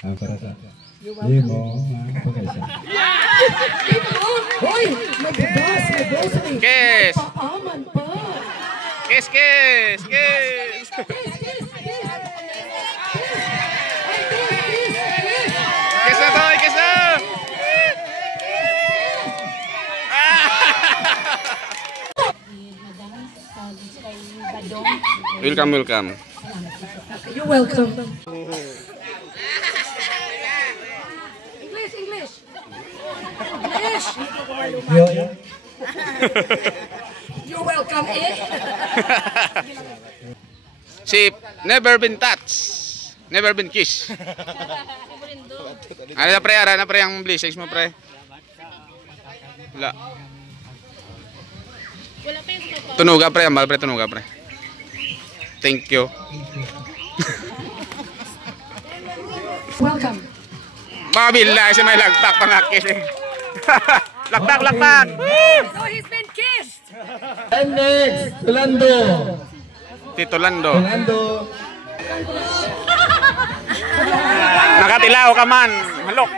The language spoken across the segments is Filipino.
Hindi mo pagkaisa. Hoy! May bugas! May grocery! Kiss! Paaman pa! Kiss, kiss, kiss! Kiss na to, kiss na! Welcome, welcome. You're welcome. English, English. English. You're welcome, eh? Si never been touched, never been kissed. Ano na pre ang blessings mo pre? Wala. Tunuga pre, amal pre, tunuga pre. Thank you. Welcome. Mabila si may lagpak pangakis eh. Lakpak, lakpak. So he's been kissed. And next, Tolando. Tito Lando. Tolando. Nakatilaw ka man, halok.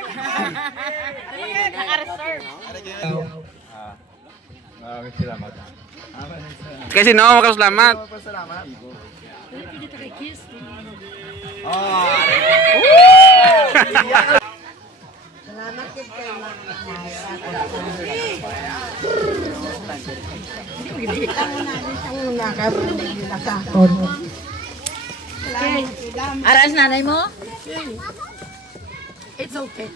Salamat. Kasi no, makasalamat. Salamat din kayo Aras nanay mo? It's okay.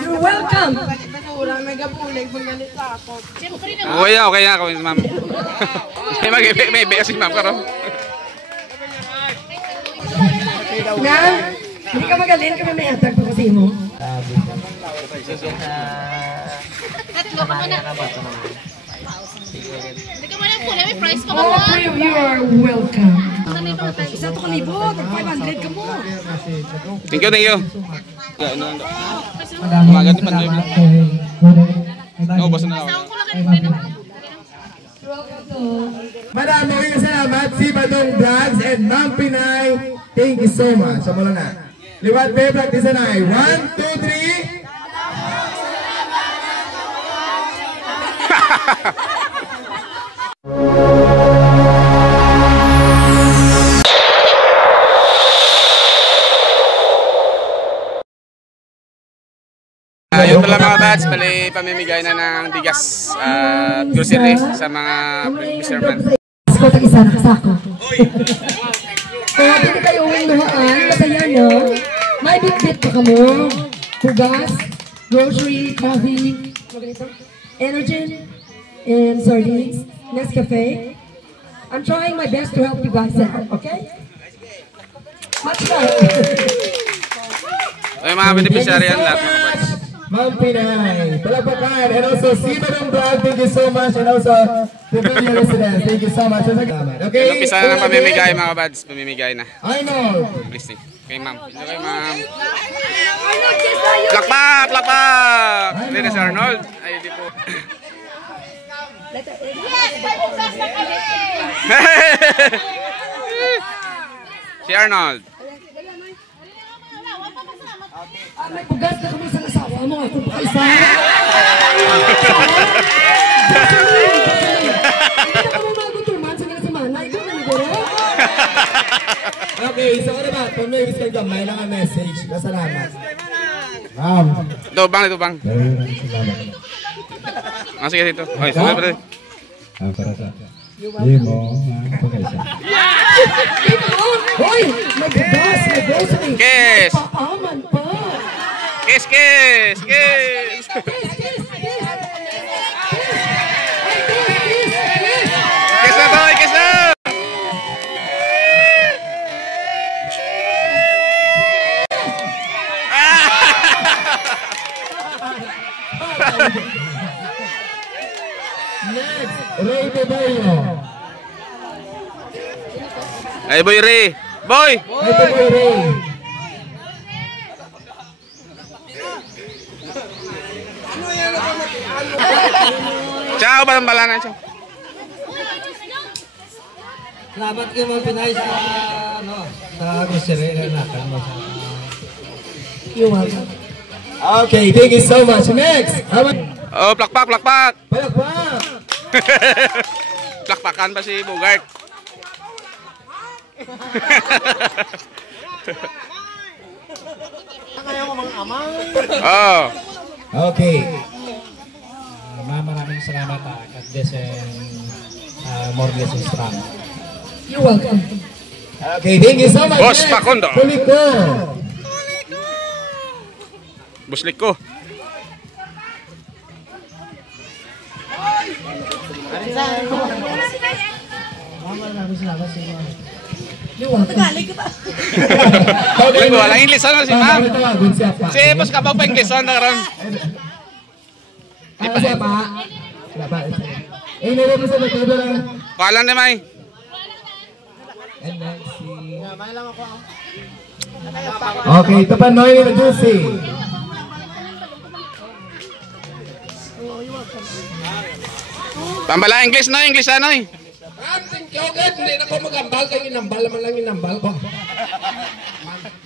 You're welcome. Okay na, ma'am. May be si ma'am karon. Ma'am, hindi ka magaling kami may atag pa kasi mo. Tatlo ka muna. Hindi ka muna po, may price ka All muna. three of you are welcome. Isa to kalibot, 500 ka mo. Thank you. Umaga ni Mandoy. No, basta na ako. Maraming salamat si Badong Vlogs and Ma'am Pinay. Thank you so much. Sama lang na. Liwat be, practice na ay. 1, 2, 3. Yun pala mga bats, bali pamimigay na ng bigas at grocery sa mga fisherman. Ako tag isa nakasako. Kaya hindi kayo uwinuhaan, masaya no? May bit-bit pa kamo. Hugas, grocery, coffee, energy, and sardines, Nescafe. I'm trying my best to help you guys out, okay? Much love. Ay mga beneficiary yan lahat mga bats. Ma'am Pinay, palagpakan, and also si Badong Vlog, thank you so much, and also the video residents, thank you so much. Okay? Umpisa na ng pamimigay mga bats, pamimigay na. I know. Blessing. Kay ma'am. Ito kay ma'am. Lakpak, lakpak! Hindi na si Arnold. Ay, di po. Si Arnold. May pugas na kami sa asawa mo, ako pa isa. Hindi na kami magutuman sa mga semana, ikaw na nagoro. Okay, so ano ba? Kung may gusto ka, may lang ang message. Kasalamat. Ma'am. Ito bang, ito bang. Sige dito. Okay, sunod pa rin. Hindi mo pagkaisa. Hoy! May bugas, may grocery! Kiss! Paaman pa! Kiss, kiss, kiss! Kiss na to, kiss na! Next, Ray Beboyo. Ay, boy Ray! Boy! Ray Beboyo Ray. Ciao, balang-balangan siya. Salamat kayo mga Pinay sa grocery na nakan mo sa You're welcome. Okay, thank you so much. Next. Oh, plakpak, plakpak. Palakpak. Plakpakan pa si Bugart. Oh. Okay. Maraming salamat at this more blessings from. You're welcome. Okay, thank you so much. Boss Next. Pacondo. Kuliko. Buslik ko. You're welcome. Uy, walang English ano si ma'am. Tawagon siya pa. Si Boss Kabaw pa English ano karon. Ano siya pa? Wala pa. Nire mo sa nagtudo lang. Kalan na may. And then si... Okay, ito pa Noy na Juicy. Pambala English no, English ano eh. Hindi na ko magambal kay inambal man lang inambal ko.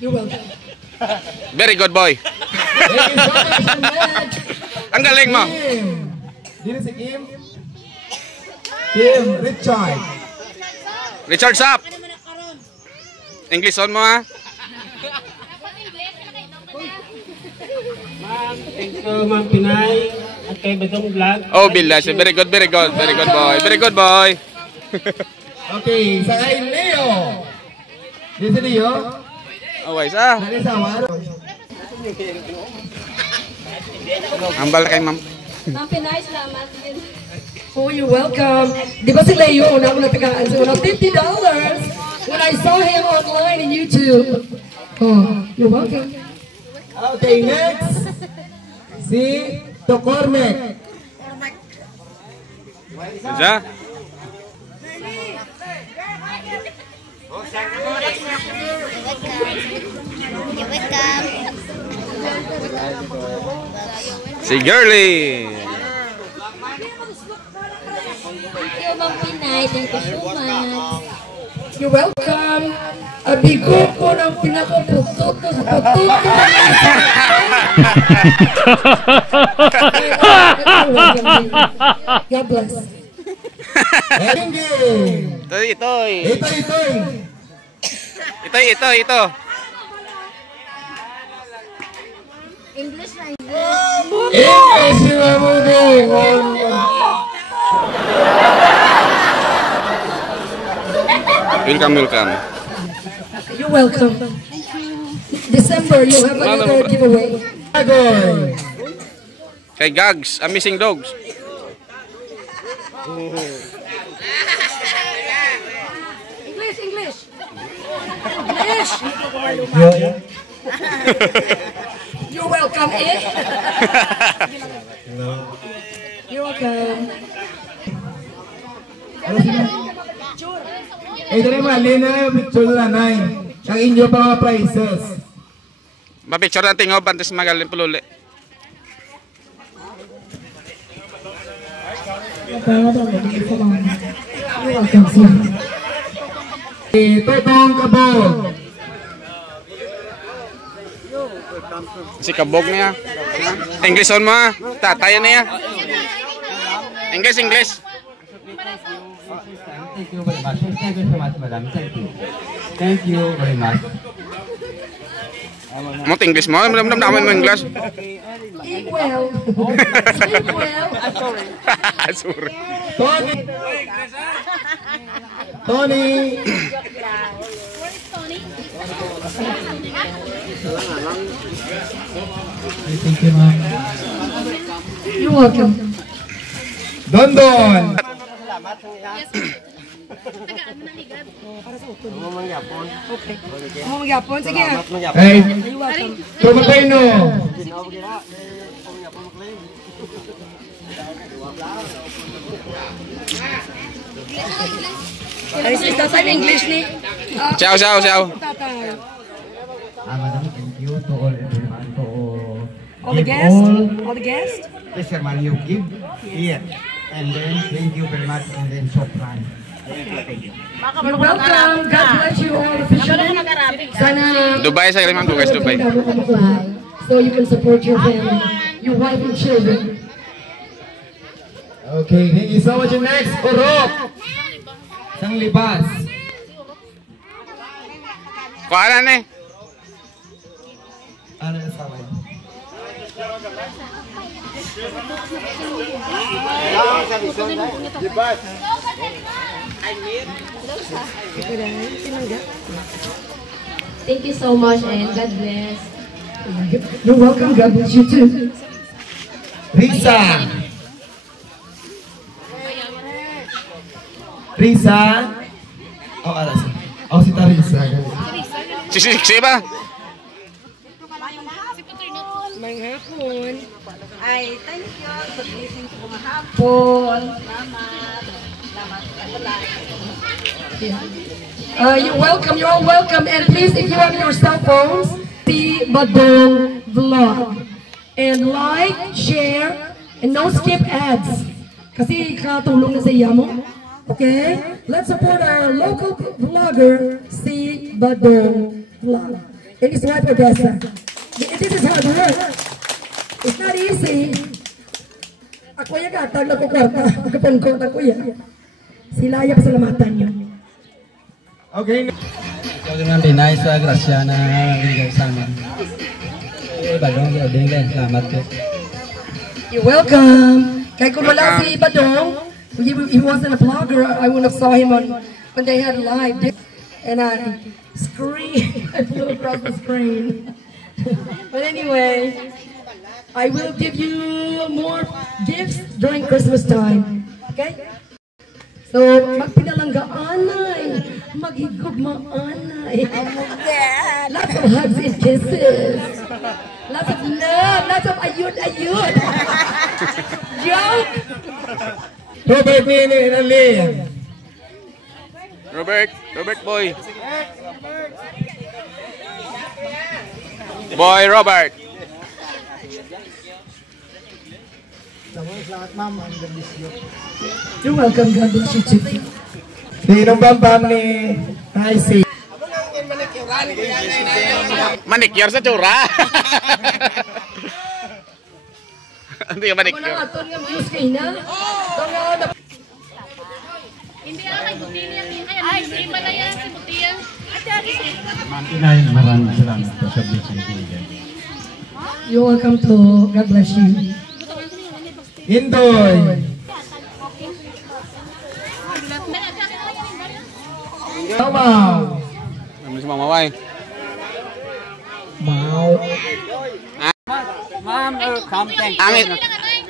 You're welcome. Very good boy. Thank you so much. Next. Ang galing mo. Kim. Dito si Kim. Kim, Richard. Richard Sapp. English on mo ha. Thank you, Ma'am Pinay at kay Badong Vlog. Oh, Bilas. Very good, very good. Very good boy. Very good boy. Okay, sa kay Leo. Dito si Leo. Oh, wais ah. Nani sa waro. Ambal kay ma'am. Ma'am Pinay, salamat. Oh, you're welcome. Di ba si Leo, una ko natagaan sa unang $50 when I saw him online in YouTube. Oh, you're welcome. Okay, next. Si Tokormek. Siya? You're welcome. Si Girly. Thank you, Ma'am Pinay. Thank you so much. You're welcome. Abigo ko ng pinakaputot sa putot. God bless. Thank you. Itoy. Ito. Ito. English na English si Mamudong. Welcome. You're welcome. December, you have another giveaway. Agoy. Kay Gags, Amazing Dogs. English. You're welcome, eh? You're welcome. Ito rin mali na yung picture na 9. Ang inyo pa mga prices. Mapicture natin ngo pantes magaling pululi. You're welcome, sir. Ito itong kabog. Si Kabog niya. English on mo ha. Tataya niya. English. Thank you very much. Thank you so much, madam. Thank you very much. Mo English mo. Naman mo English. Eat well. Sleep well. Sorry. Tony. Thank you, ma'am. You're welcome. Dondon. Oh, magyapon. Sige. Hey, You're welcome. Tumatayno. Is that an English ni? Ciao. Tatay. Madam, thank you to all everyone, to All the guests? All the guests? Yes, sir, man, you give here. And then, thank you very much. And then, Sopran. Thank you. You're welcome. God bless you all. Officially. Sana. Dubai sa Limang Dubai, Dubai. Bye. so you can support your family, your wife and children. Okay, thank you so much. And next, Urok. Sang Libas. Kuha na eh. Ano na sa akin? Thank you so much and God bless. You're welcome. God bless you too. Risa. Risa. Oh, alas. Oh, si Tarisa. Si ba? Manghapon. Ay, thank you. Sa blessing sa mga hapon. Salamat. Salamat. You're welcome. You're all welcome. And please, if you have your cell phones, see Badong Vlog. And like, share, and no skip ads. Kasi katulong na sa iya mo. Okay? Let's support our local vlogger, si Badong Vlog. And his wife, Odessa. This is hard work. It's not easy. Ako yung gatag na ko kwarta. Magkapangkot ako yan. Sila yung pasalamatan nyo. Okay. Ikaw naman Pinay sa grasya na bigay sa amin. Badong, salamat po. You're welcome. Kaya kung wala si Badong, he wasn't a vlogger, I would have saw him on when they had live. And I screamed. I flew across the screen. But anyway, I will give you more gifts during Christmas time. Okay? So, magpinalanggaanay, maghigugmaanay. Lots of hugs and kisses. Lots of love, lots of ayud-ayud. Joke! Robert Nini and Ali. Robert boy. Boy Robert. You're welcome, God bless you too. Sinong bambam ni Haisi? Manicure sa tsura. Hindi ka manicure. Ano aton nga views kayo na? Hindi kay Butiya. Ay, si Malaya, si Butiya. Pinay, maraming salamat po sa blessing binigay. You're welcome to. God bless you. Indoy. Mamaw. Ano si Mamaway? Mau. Ma'am, come, thank you.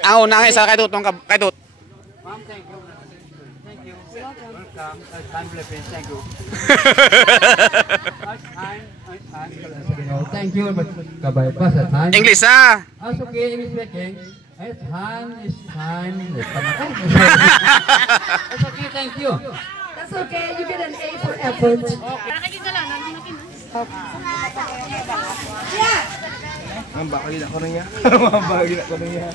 Ang unang isa kay Tutong kay Tut. Ma'am, thank you. Thank you. Welcome. Time blessing, thank you. Thank you, but kabay pa sa time. English ah. As okay, English speaking. It's time, it's time. It's okay, thank you. That's okay. You get an A for effort. Mambakilin ako na niya. Mambakilin ako na niya.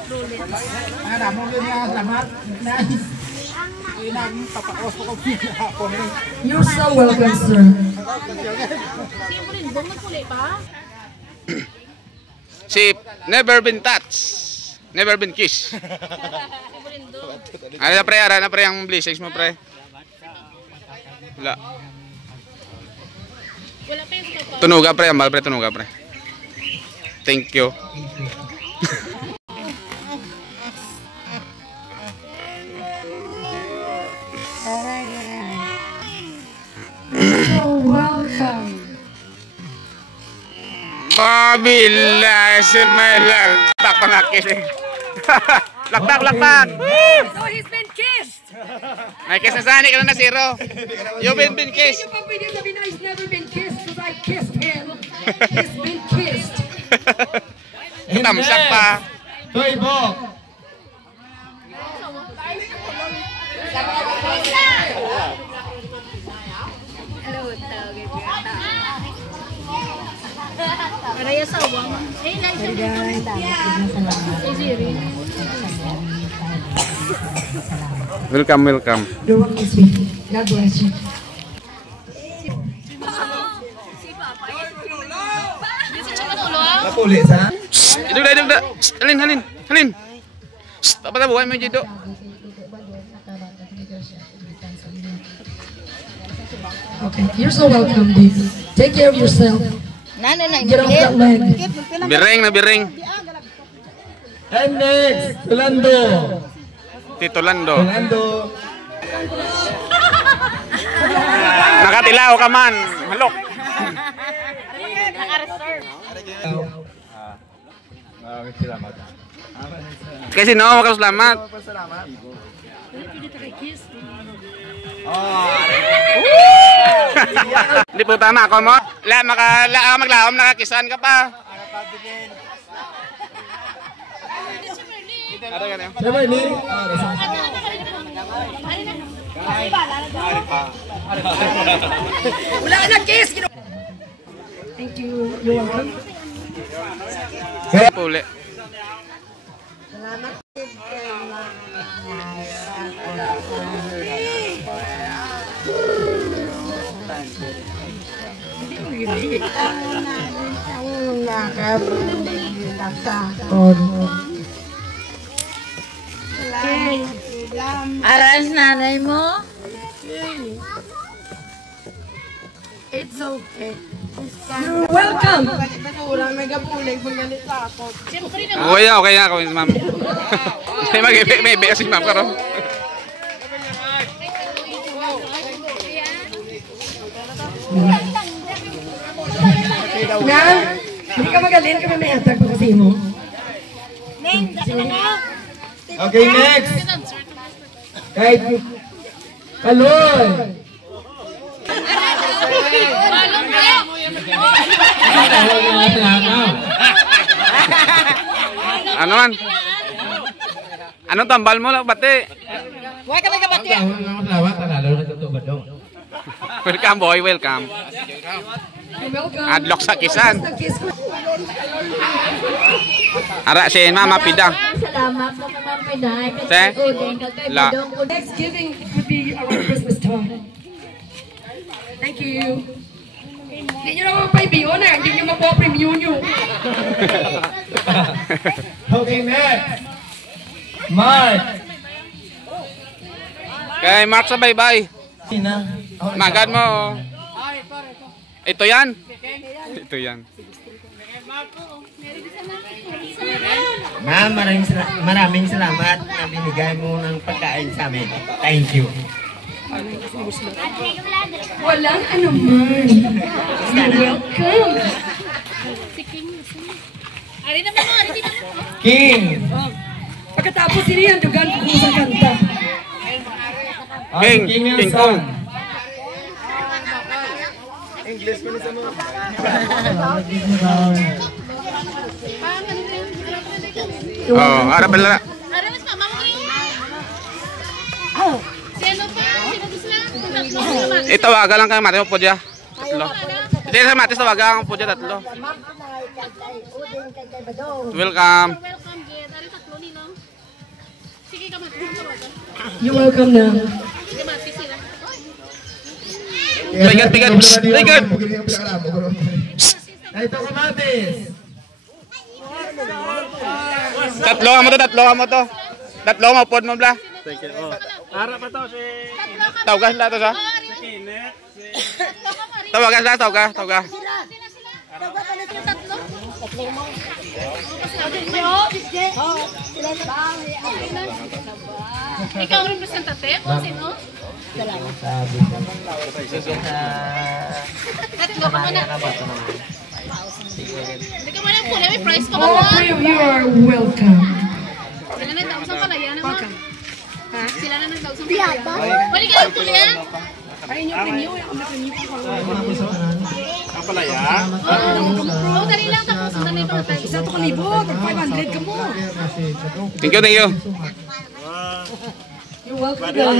Ano mo niya, salamat. Nice. You're so welcome, sir. Si never been touched. Never been kissed. Ano na pre ang blessings mo pre? Wala. Tunuga pre, amal pre, tunuga pre. Thank you. You're welcome. Babila, Ismael. Tak pangakiling. Lakbak. So he's been kissed. May kiss na sani ka na zero. You've been kissed. Yung pagpili sabi na he's never been kissed because I kissed him. He's been kissed. Tamsak pa. Toy Bok. Araya sa uwang. Eh, Welcome. You're welcome, sweetie. God bless you. Puli sa? Idog da. Halin. Apa ta buhay mo dito? Okay, you're so welcome, Dee. Take care of yourself. Get off that leg. Bireng. And next, Tulando. Tito Lando. Tulando. Nakatilaw ka man. Halok. Kasi no, makasalamat. Hindi po tama ako mo. Maglaom, nakakisan ka pa. Siapa ini? Wala ka ng kiss! Thank you. You're welcome. Puli. Aras nanay mo? It's okay. You're welcome. Okay na ako, ma'am. May si ma'am karon. Na, hindi ka magaling kami may atag pa kasi mo. Okay, next. Kahit Kaloy. Ano man? Anong tambal mo lang bate? Huwag ka nagkabati. Welcome boy, welcome. Welcome. Adlock sa kisan. Ara si Mama Pidang. Salamat po Ma'am Pinay. Se? La. Thanksgiving would be around Christmas time. Thank you. Hindi nyo naman pa ibiyon eh. Hindi nyo mapo-premium nyo. Okay, next. Mark. Kay Mark sa bye-bye. Sina? Magad mo. Ito yan. Ma'am, maraming salamat na binigay mo ng pagkain sa amin. Thank you. Walang anuman. You're welcome. King. Pagkatapos sinihan, dugan ko sa kanta. King Kong. English ko sa mga. Oh, ara pala. Ada mas mama mo kayo. Sino pa? Sino sila? Tatlo naman. Itawaga lang kay Mate mo po dya. Tatlo. Hindi sa Mate tawaga mo po dya tatlo. Welcome. Welcome, Jet. Ari tatlo nila. Sige ka Mate. You're welcome na. Sige Mate sila. Bigat. Ito kamatis. Tatlo mo to. Tatlo mo pod mo bla. Ara pa to si Tawagan sila to sa. Tawagan sila, tawaga. Ikaw ang representante o sino? Tatlo ka muna. Hindi ka muna pula, may price ka All muna. three of you are welcome. Sila na daw sa palaya naman. Sila na daw sa palaya. Balik ka ng pula. Ayun yung renew. Yung renew ko. Ang palaya. Oo, dali lang tapos. Sandali pa tayo. Isa to kalibot. 500 ka mo. Thank you. You're welcome, guys.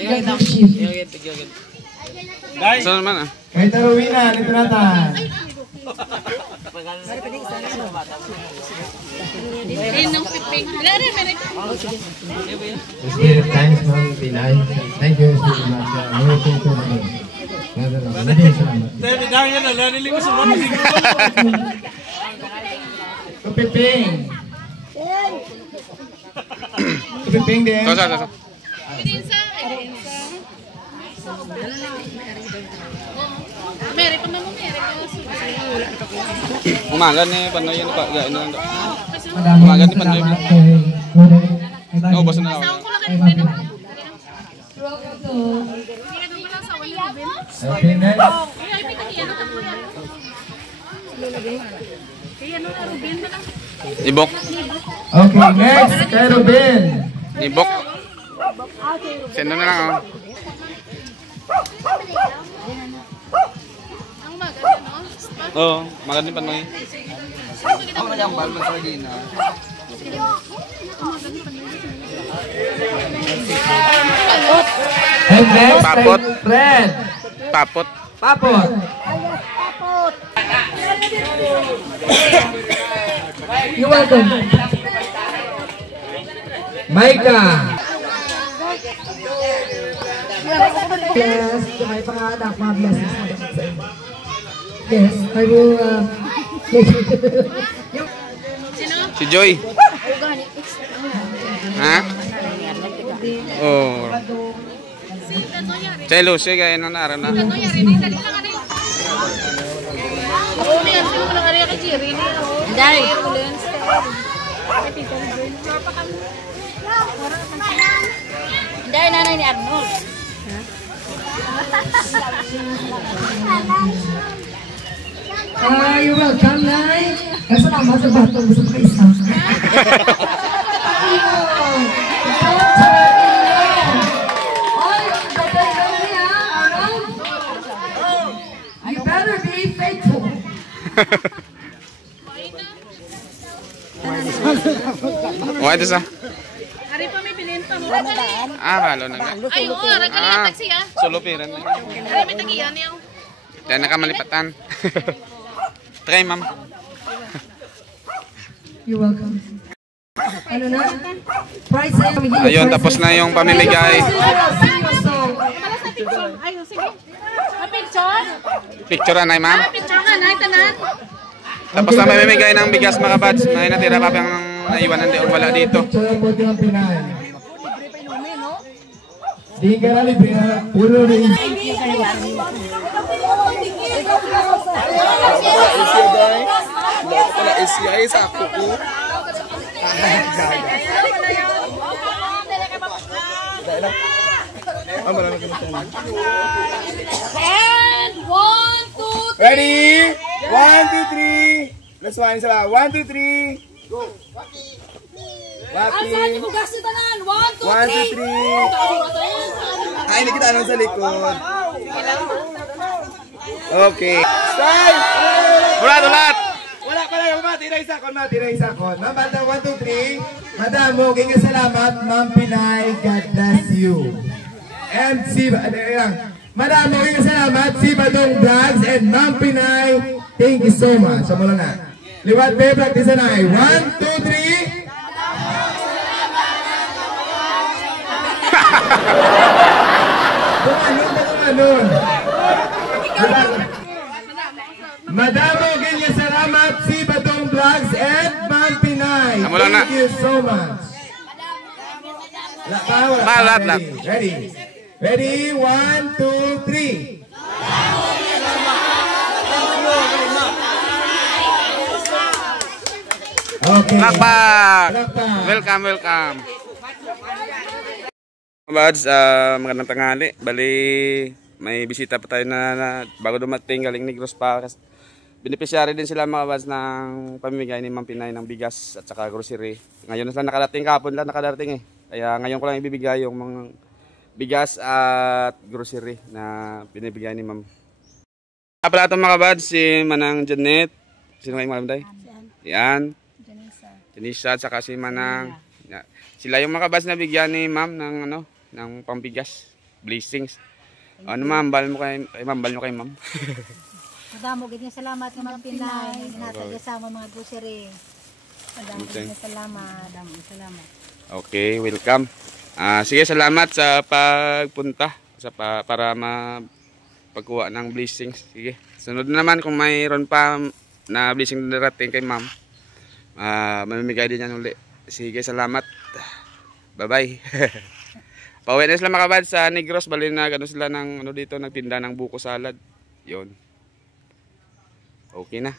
God bless you. So naman ah. Kahit Rowena, nito natin. Ayun ng piping. Wala rin, meron. Thanks, Ma'am Pinay. Thank you so much. Salamat. Dahil yan na, nalilig ko sa mga Kupiping. Kupiping din. So. Pinsa, ay pinsa. Mary pa mo, Mary pa. Umaga ni Panoy yan pa. Madami Umaga ng ni Panoy. salamat kay No, basta na. Saan ko lang kayo din. Okay, next. Ay, pita niya na mo yan. Kaya ano na Ruben na lang. Ibok. Okay, next. Kay Ruben. Ibok. Sino na lang oh. Ang maganda, no? Oo, maganda ni Panoy. And next, Papot. kay Fred. Papot. Papot. You're welcome. Maika. Yes, may panganak, mga blessings na dapat sa inyo. Yes, I will, Si Joy. Ha? Oh. Chelo, sige, ano na araw na. Ano yari ni dali lang ari. Ako ni anti mo lang ari kay Jerry ni. Dai. Dai nanay ni Arnold. you're welcome, Nay. Salamat sa batong gusto pa isa. You better be faithful. Oh, ito sa. Ari pa may bilhin pa mo. Balo na nga. Ay, oo, ragali ang taxi ah. Sulupiran na. Ari may tagiyan niyo. Dahil nakamalipatan. Try, ma'am. You're welcome. Ano na? Price ay Ayun, tapos na yung pamimigay. Ay, sige. Picture? Picture na, ma'am. Picture nga, nay tanan. Tapos na mamimigay ng bigas, mga kabads. May natira pa pang naiwanan din wala dito. Picture po ng Pinay. Di ka na libre na. Puro rin. And 1, 2, 3. Ready? 1, 2, 3. Let's one isa ba? 1, 2, 3. Go. Ang saan mo gas ito nan? 1, 2, 3. 1, 2, 3. Ay, hindi kita anong sa likod. Okay. Start! Ulat! Wala pala yung mati na isakon. Ma'am, banda 1, 2, 3. Madam, okay nga salamat. Ma'am Pinay, God bless you. And si, Madam, okay nga salamat. Si Badong Vlogs and Ma'am Pinay, thank you so much. Sa mula na. Liwat Bay, practice na ay. 1, 2, 3. Tumanon. Madam, okay nga salamat. Si Badong Vlogs and Ma'am Pinay. Kamu lang na. Thank you so much. Lahat. Ready? Ready? 1, 2, 3. Okay. Lakpak! Lakpak. Welcome. Mga bads, magandang tanghali. Bali, may bisita pa tayo na bago dumating galing Negros pa. Beneficiary din sila mga bads ng pamimigay ni Ma'am Pinay ng bigas at saka grocery. Ngayon na nakarating, kahapon lang nakarating eh. Kaya ngayon ko lang ibibigay yung mga bigas at grocery na binibigay ni Ma'am. Pala itong mga bads, si Manang Janet. Sino kayo mga bads? Yan. Janisa at saka si Manang. Sila yung mga bads na bigyan ni Ma'am ng ano, ng pambigas, blessings. Ano ma'am, bal mo kay Ma'am. Madamo gid nga salamat nga Ma'am Pinay, natagya sa mga grocery. Madamo gid nga salamat, salamat. Okay, welcome. Sige, salamat sa pagpunta para pagkuha ng blessings. Sige. Sunod naman kung mayroon pa na blessing darating kay Ma'am. mamimigay din yan uli. Sige, salamat. Bye-bye. Pauwi na sila mga kabads sa Negros. Bali na gano'n sila ng, ano dito, nagtinda ng buko salad. Yun. Okay na.